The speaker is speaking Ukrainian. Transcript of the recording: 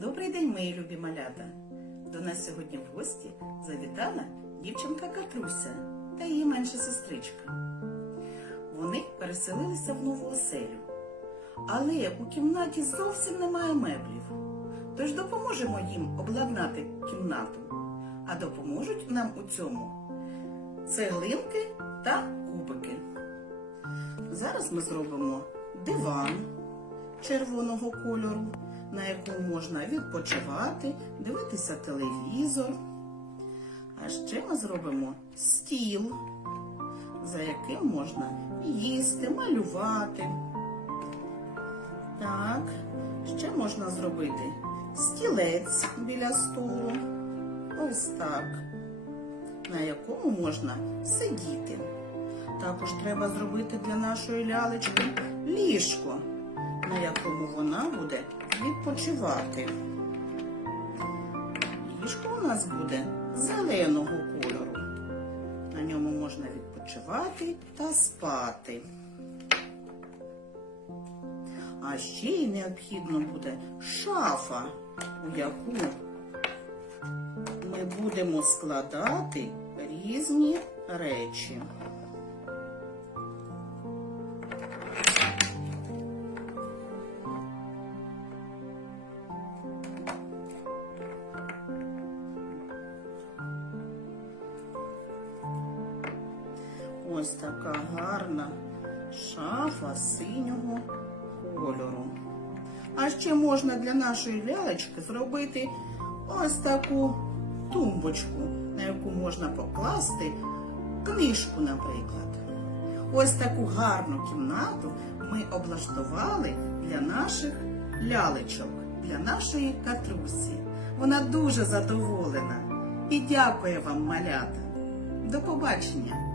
Добрий день, мої любі малята! До нас сьогодні в гості завітала дівчинка Катруся та її менша сестричка. Вони переселилися в нову оселю, але у кімнаті зовсім немає меблів. Тож допоможемо їм обладнати кімнату, а допоможуть нам у цьому цеглинки та кубики. Зараз ми зробимо диван червоного кольору, на якому можна відпочивати, дивитися телевізор. А ще ми зробимо стіл, за яким можна їсти, малювати. Так, ще можна зробити стілець біля столу. Ось так, на якому можна сидіти. Також треба зробити для нашої лялечки ліжко, на якому вона буде відпочивати. Ліжко у нас буде зеленого кольору. На ньому можна відпочивати та спати. А ще й необхідно буде шафа, у яку ми будемо складати різні речі. Ось така гарна шафа синього кольору. А ще можна для нашої лялечки зробити ось таку тумбочку, на яку можна покласти книжку, наприклад. Ось таку гарну кімнату ми облаштували для наших лялечок, для нашої катрусі. Вона дуже задоволена і дякує вам, малята. До побачення!